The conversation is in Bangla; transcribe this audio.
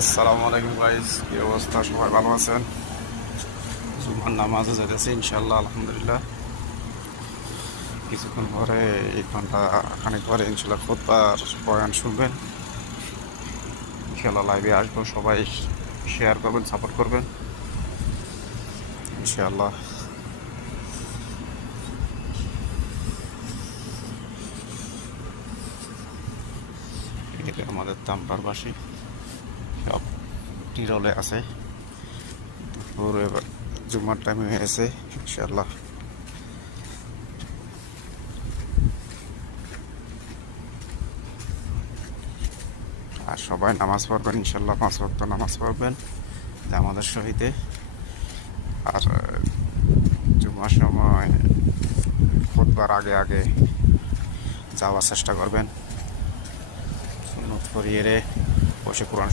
আসসালামু আলাইকুম গাইস, কি অবস্থা? সবাই ভালো আছেন? জুমার নামাজে যেতেছি ইনশাল্লাহ, আলহামদুলিল্লাহ। কিছুক্ষণ পরে, 1 ঘন্টা খানিক পরে ইনশাল্লাহ খুতবার বয়ান শুনবেন। ইনশাল্লাহ লাইভে আসবো, সবাই শেয়ার করবেন, সাপোর্ট করবেন ইনশাল্লাহ। এটা আমাদের তাম্পারবাসী সব টিরলে আছে। দুপুর এবার জুমার টাইম হয়ে গেছে ইনশাল্লাহ। আর সবাই নামাজ পড়বেন ইনশাল্লাহ, 5 ওয়াক্ত নামাজ পড়বেন আমাদের সহিতে। আর জুমার সময় খুতবার আগে আগে যাওয়ার চেষ্টা করবেন, সুন্নত পড়িয়ে বসে কোরআন